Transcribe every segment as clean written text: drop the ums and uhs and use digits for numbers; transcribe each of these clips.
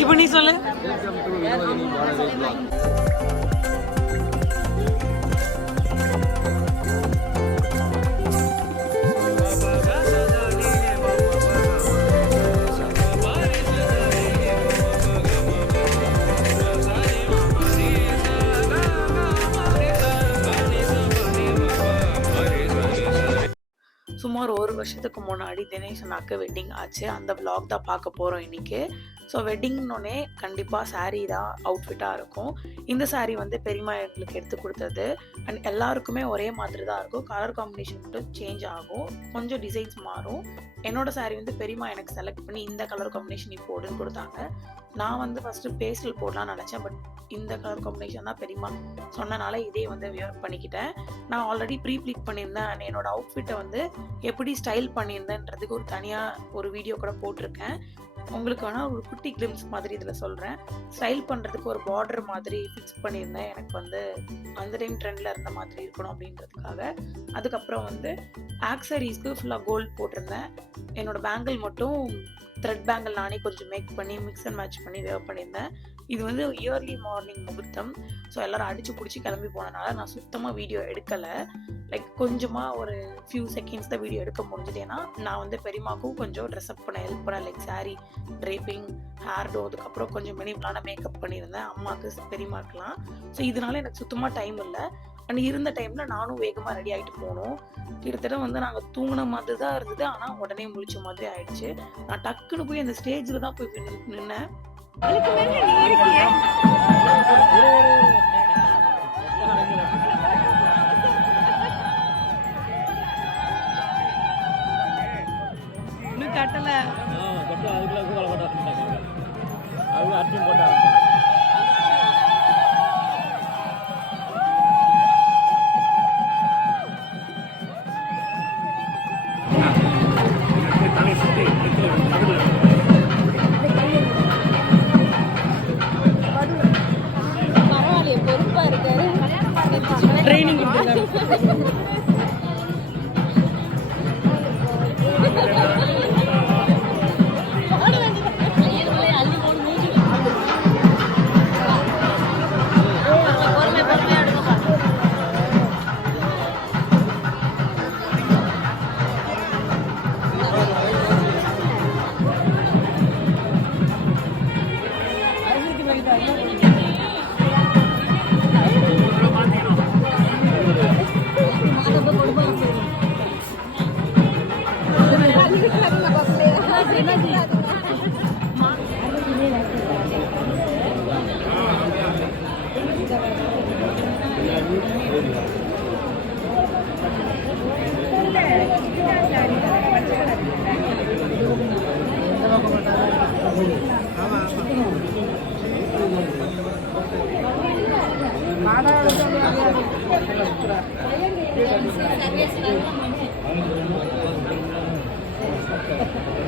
இப்போ நீ சொல்லு. சுமார் ஒரு வருஷத்துக்கு முன்னாடி தினேஷ் அண்ணாக்கு வெட்டிங் ஆச்சு. அந்த விளாக் தான் பார்க்க போகிறோம் இன்றைக்கி. ஸோ வெட்டிங்னோடனே கண்டிப்பாக சாரீ தான் அவுட்ஃபிட்டாக இருக்கும். இந்த சாரீ வந்து பெரியம்மா எங்களுக்கு எடுத்து கொடுத்தது. அண்ட் எல்லாருக்குமே ஒரே மாதிரி தான் இருக்கும். கலர் காம்பினேஷன் மட்டும் சேஞ்ச் ஆகும், கொஞ்சம் டிசைன்ஸ் மாறும். என்னோடய சாரீ வந்து பெரியம்மா எனக்கு செலக்ட் பண்ணி இந்த கலர் காம்பினேஷன் நீ போடுன்னு கொடுத்தாங்க. நான் வந்து ஃபஸ்ட்டு பேஸ்டல் போடலான்னு நினச்சேன். பட் இந்த கலர் காம்பினேஷன் தான் பெரியம்மா சொன்னனால இதே வந்து வியர் பண்ணிக்கிட்டேன். நான் ஆல்ரெடி ப்ரீ ப்ளீட் பண்ணியிருந்தேன். அண்ட் என்னோடய அவுட்ஃபிட்டை வந்து எப்படி ஸ்டைல் பண்ணியிருந்தேன்றதுக்கு ஒரு தனியாக ஒரு வீடியோ கூட போட்டிருக்கேன். உங்களுக்கு வேணால் ஒரு குட்டி கிளிம்ஸ் மாதிரி இதில் சொல்கிறேன். ஸ்டைல் பண்ணுறதுக்கு ஒரு பார்டர் மாதிரி ஃபிக்ஸ் பண்ணியிருந்தேன். எனக்கு வந்து அந்த டைம் ட்ரெண்டில் இருந்த மாதிரி இருக்கணும் அப்படின்றதுக்காக. அதுக்கப்புறம் வந்து ஆக்சரிஸ்க்கு ஃபுல்லாக கோல்டு போட்டிருந்தேன். என்னோடய பேங்கிள் மட்டும் த்ரெட் பேங்கிள் நானே கொஞ்சம் மேக் பண்ணி மிக்ஸ் அண்ட் மேட்ச் பண்ணி வேவ் பண்ணியிருந்தேன். இது வந்து இயர்லி மார்னிங் முகூர்த்தம். ஸோ எல்லோரும் அடித்து பிடிச்சி கிளம்பி போனனால நான் சுத்தமாக வீடியோ எடுக்கலை. லைக் கொஞ்சமாக ஒரு ஃபியூ செகண்ட்ஸ் தான் வீடியோ எடுக்க முடிஞ்சது. ஏன்னா நான் வந்து பெரியம்மாவுக்கும் கொஞ்சம் ட்ரெஸ்அப் பண்ண ஹெல்ப் பண்ணேன். Like sari draping, hair to, அதுக்கப்புறம் கொஞ்சம் மினிமலான மேக்கப் பண்ணியிருந்தேன் அம்மாவுக்கு பெரியம்மாக்கெலாம். ஸோ இதனால எனக்கு சுத்தமாக டைம் இல்லை. அண்ட் இருந்த டைமில் நானும் வேகமாக ரெடி ஆகிட்டு போனோம். கிட்டத்தட்ட வந்து நாங்கள் தூங்கின மாதிரி தான் இருந்தது. ஆனால் உடனே முழிச்ச மாதிரி ஆயிடுச்சு. நான் டக்குன்னு போய் அந்த ஸ்டேஜில் தான் போய் நின்னேன். கட்டல பரவாயில்லையே, பொறுப்பா இருக்காரு. ட்ரைனிங்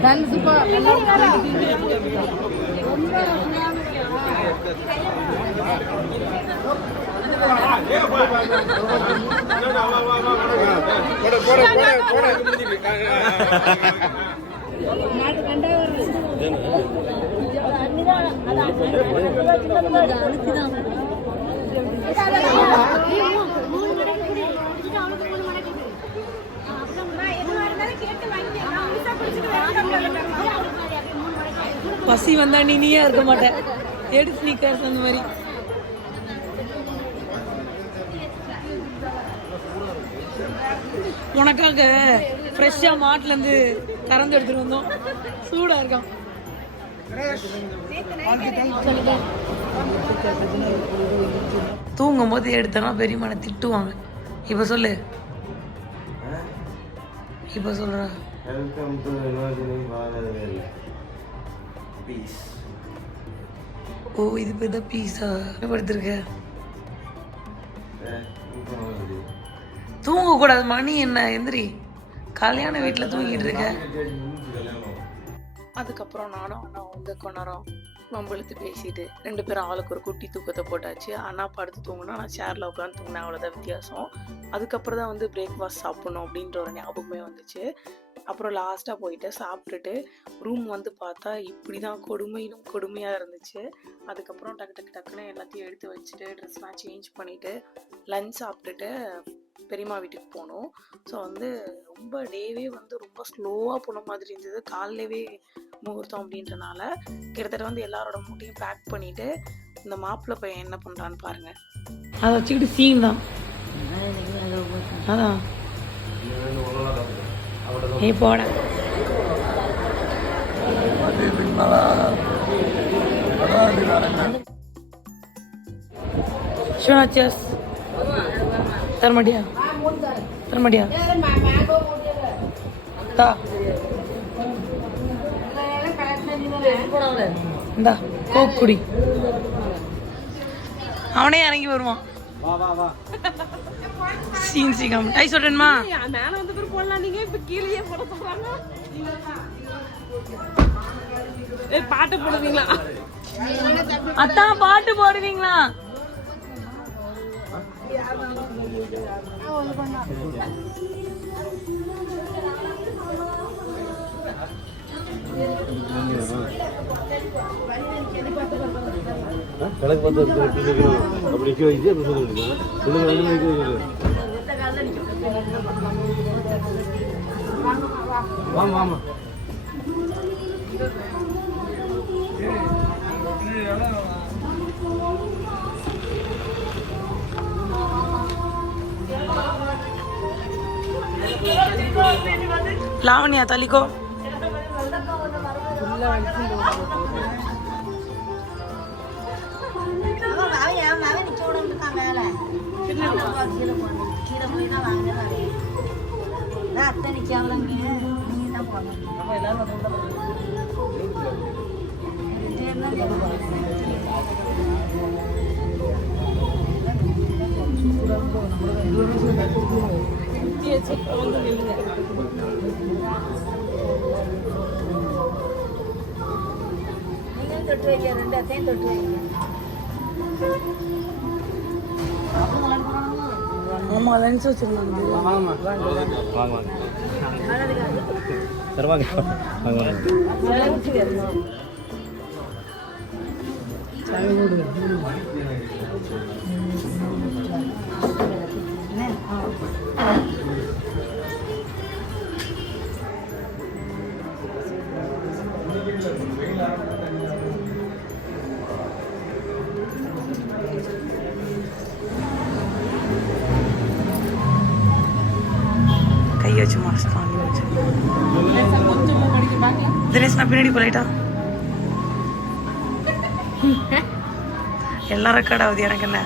Dan suka பசி வந்தா நீயே இருக்க மாட்டேன். எடு ஸ்னீக்கர்ஸ் அந்த மாதிரி. உனக்காக ஃப்ரெஷ்ஷா மாட்டுல இருந்து கறந்து எடுத்துட்டு வந்தோம். சூடா இருக்கான். தூங்கும் போது எடுத்தனா பெரியமான திட்டுவாங்க. இப்ப சொல்லு, இப்ப சொல்ற. ஓ, இது பேர் தான் பீஸா? படுத்திருக்க. தூங்க கூடாது, மணி என்ன, எந்திரி. கல்யாண வீட்டில் தூங்கிட்டு இருக்க. அதுக்கப்புறம் நானும் அண்ணா வந்து கொண்டாரம் வம்பழுத்து பேசிட்டு 2 பேரும் ஆளுக்கு ஒரு குட்டி தூக்கத்தை போட்டாச்சு. அண்ணா படுத்து தூங்கினா நான் சேரில் உட்காந்து தூங்கினேன், அவ்வளோதான் வித்தியாசம். அதுக்கப்புறம் தான் வந்து பிரேக்ஃபாஸ்ட் சாப்பிட்ணும் அப்படின்ற ஒரு ஞாபகமே வந்துச்சு. அப்புறம் லாஸ்ட்டாக போயிட்டு சாப்பிட்டுட்டு ரூம் வந்து பார்த்தா இப்படி தான் கொடுமையிலும் கொடுமையாக இருந்துச்சு. அதுக்கப்புறம் டக்குன்னு எல்லாத்தையும் எடுத்து வச்சுட்டு ட்ரெஸ்லாம் சேஞ்ச் பண்ணிவிட்டு லஞ்ச் சாப்பிட்டுட்டு பெரியம்மா வீட்டுக்கு போனோம். ஸோ வந்து ரொம்ப டேவே வந்து ரொம்ப ஸ்லோவாக போன மாதிரி இருந்தது. காலையிலவே முகூர்த்தம் அப்படின்றனால கிட்டத்தட்ட வந்து எல்லாரோட மூட்டையும் பேக் பண்ணிவிட்டு இந்த மாப்பிள்ளை பையன் என்ன பண்ணுறான்னு பாருங்கள். அதை வச்சுக்கிட்டு சீன் தான். அதான் ஏ போட தரமாட்டியா இந்தா கோக்குடி. அவனே இறங்கி வருவான். சீன் ஐ சொல்றேன்மா மேல வந்து பேர் போடலாம். நீங்க இப்ப கீழே போட சொல்றாங்க. பாட்டு போடுவீங்களா அத்தான்? பாட்டு போடுவீங்களா? கணக்கு பார்த்து அப்படி நிற்க வைச்சு அப்படி சொல்லுங்க. வாமா ஆமா லாவண்யா தலிக்கோ. ஆமா லன்ச் வச்சிருந்தாங்க. கையை வச்சு மாஸ்தான் தினேஷ் நான் பின்னாடி போயிட்டா எல்லாம் ரெக்கார்ட் ஆகுது. எனக்கு என்ன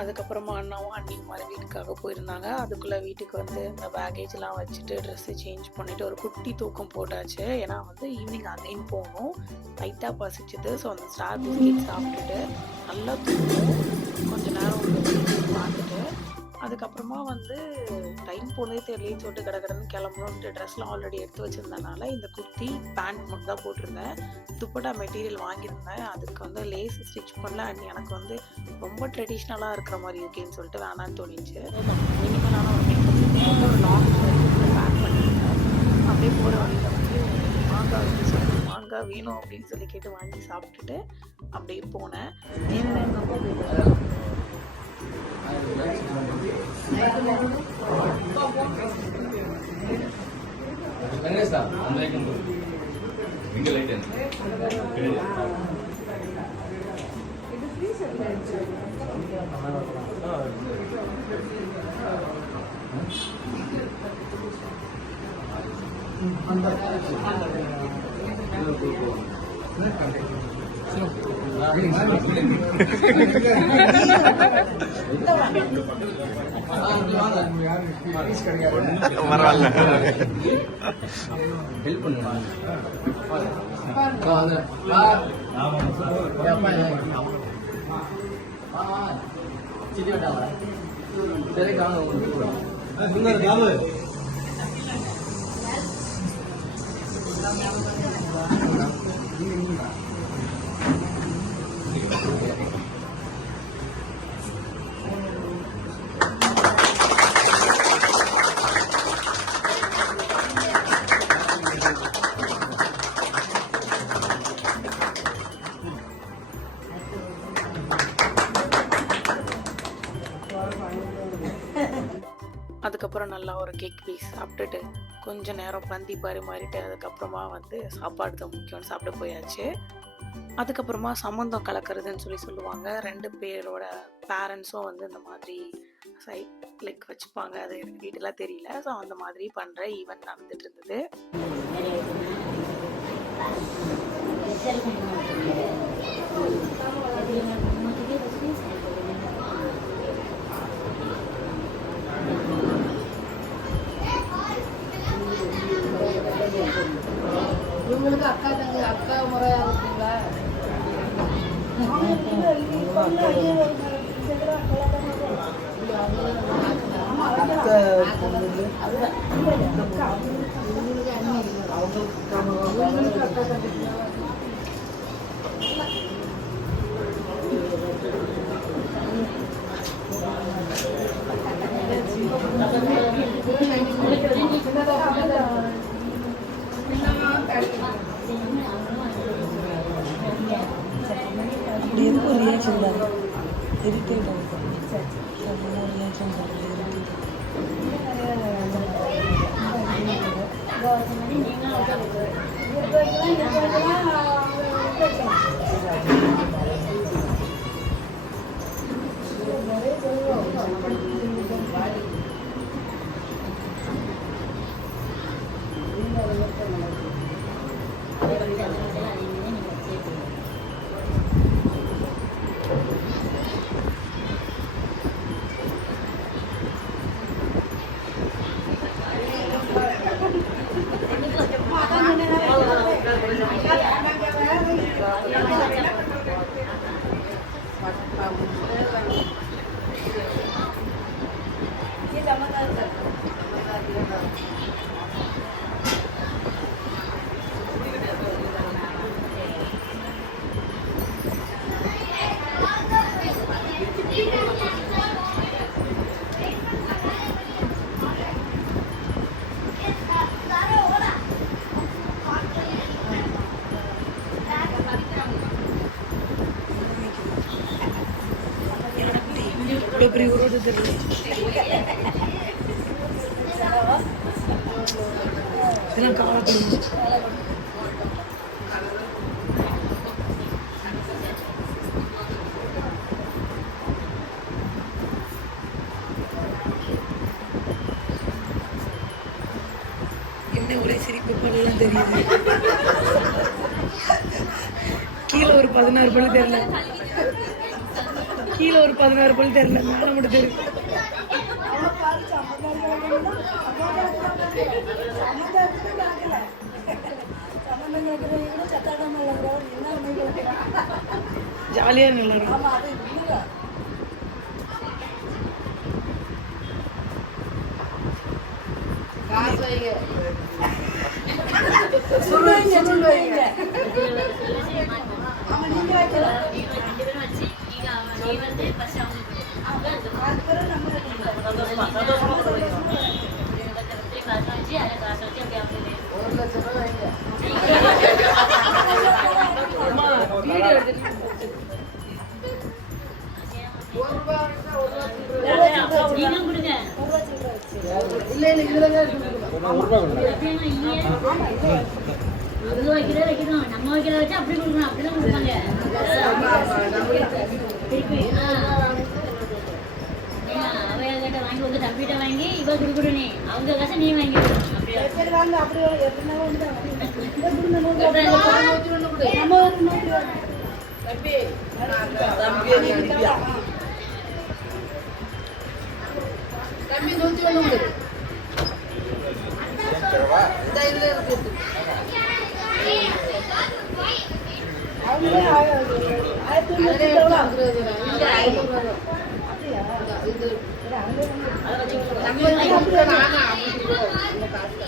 அதுக்கப்புறமா அண்ணாவும் அண்ணியும் மாதிரி வீட்டுக்காக போயிருந்தாங்க. அதுக்குள்ளே வீட்டுக்கு வந்து இந்த பேகேஜ்லாம் வச்சுட்டு ட்ரெஸ்ஸு சேஞ்ச் பண்ணிவிட்டு ஒரு குட்டி தூக்கம் போட்டாச்சு. ஏன்னா வந்து ஈவினிங் அகைன் போகணும். லைட்டாக பசிச்சுது. ஸோ அந்த ஸ்டார் பிஸ்கெட் சாப்பிட்டுட்டு நல்லா தூங்கணும். கொஞ்சம் நேரம் வந்து பார்த்துட்டு அதுக்கப்புறமா வந்து டைம் போனதே தெரியலேன்னு சொல்லிட்டு கடகடன்னு கிளம்பணுன்ட்டு ட்ரெஸ்லாம் ஆல்ரெடி எடுத்து வச்சுருந்தனால இந்த குர்த்தி பேண்ட் மட்டும் தான் போட்டிருந்தேன். துப்பட்டா மெட்டீரியல் வாங்கியிருந்தேன். அதுக்கு வந்து லேஸ் ஸ்டிச் பண்ணல. அண்ட் எனக்கு வந்து ரொம்ப ட்ரெடிஷ்னலாக இருக்கிற மாதிரி இருக்கேன்னு சொல்லிட்டு வேணான்னு தோணிச்சு. மினிமலான ஒரு மேக்கப் ஒரு லாங் பேக் பண்ணியிருந்தேன். அப்படியே போகிற வழியில் வந்து மாங்காய் சொல்லி மாங்காய் வேணும் அப்படின்னு சொல்லி கேட்டு வாங்கி சாப்பிட்டுட்டு அப்படியே போனேன். பரவாயில்ல. ஹெல்ப் பண்ணுங்க. அதுக்கப்புறம் நல்லா ஒரு கேக் பீஸ் சாப்பிட்டுட்டு கொஞ்ச நேரம் பந்தி பரிமாறிட்டு அதுக்கப்புறமா வந்து சாப்பாடு தான் முக்கியம்னு சாப்பிட போயாச்சு. அதுக்கப்புறமா சம்மந்தம் கலக்கிறதுன்னு சொல்லுவாங்க. 2 பேரோட பேரண்ட்ஸும் வந்து இந்த மாதிரி லைக் வச்சுப்பாங்க. அது எனக்கு டீட்டெயிலாக தெரியல. ஸோ அந்த மாதிரி பண்ணுற ஈவெண்ட் நடந்துட்டு இருந்தது. இவங்களுக்கு அக்கா தங்க அக்கா முறையா இருக்குங்களா? அப்படி எதுக்கு ஒரு ரியாக்ஷன் தான் இரிட்டேட் ஆகும். ரியாக்ஷன் இவ்வளோ பெரிய ஊரோடு தெரியல. இதெல்லாம் காலப்படும். என்ன ஒரே சிரிப்பு பண்ணலாம் தெரியுது. கீழே ஒரு 16 பல்லு தெரியல. கீழே ஒரு 16 பல்லு தெரியல. மேலே மட்டும் தெரியும். ஜாலியாக நல்லா இருக்கும். நம்ம வைக்கிறத வச்சு அப்படி கொடுக்கணும். அப்படிதான் கொடுப்பாங்க. அவையாகிட்ட வாங்கி வந்து தம்பிகிட்ட வாங்கி இவ கொடுக்கணும். அவங்க காசை நீ வாங்கி தம்பி 101 கொடு. இந்த இதுல இருக்கு. அதிலே 150 ரூபா. இந்த 500 ரூபா. இது நம்ம இதுக்கு நானா 50 ரூபா. இந்த காசு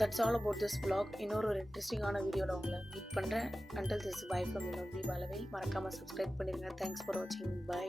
that's all about this vlog. இன்னொரு ஒரு இன்ட்ரெஸ்டிங்கான வீடியோவில் உங்களை மீட் பண்ணுறேன். until this bye from Vinod V. Balavel. மறக்காமல் சப்ஸ்கிரைப் பண்ணிடுங்க. தேங்க்ஸ் ஃபார் வாட்சிங். பை.